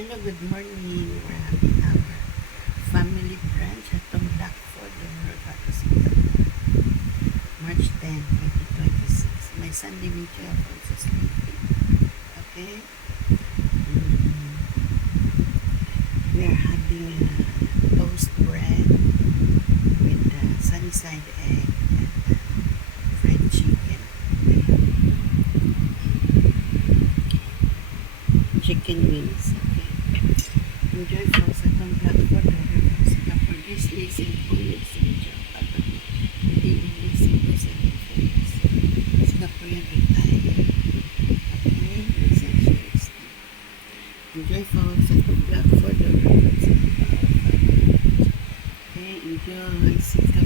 Hello, good morning. We're having our family brunch at Tom Blackford, March 10, 2026. My son Dimitri Alfonso sleeping. Okay? Mm, we're having toast bread with sunny side egg and fried chicken. Chicken wings. Enjoy folks at Tom Blackford, Singapore. This is in Polish Singapore. Hindi English English folks. Singaporean retire. Okay, cheers. Enjoy folks at Tom Blackford, Singapore. Okay, enjoy.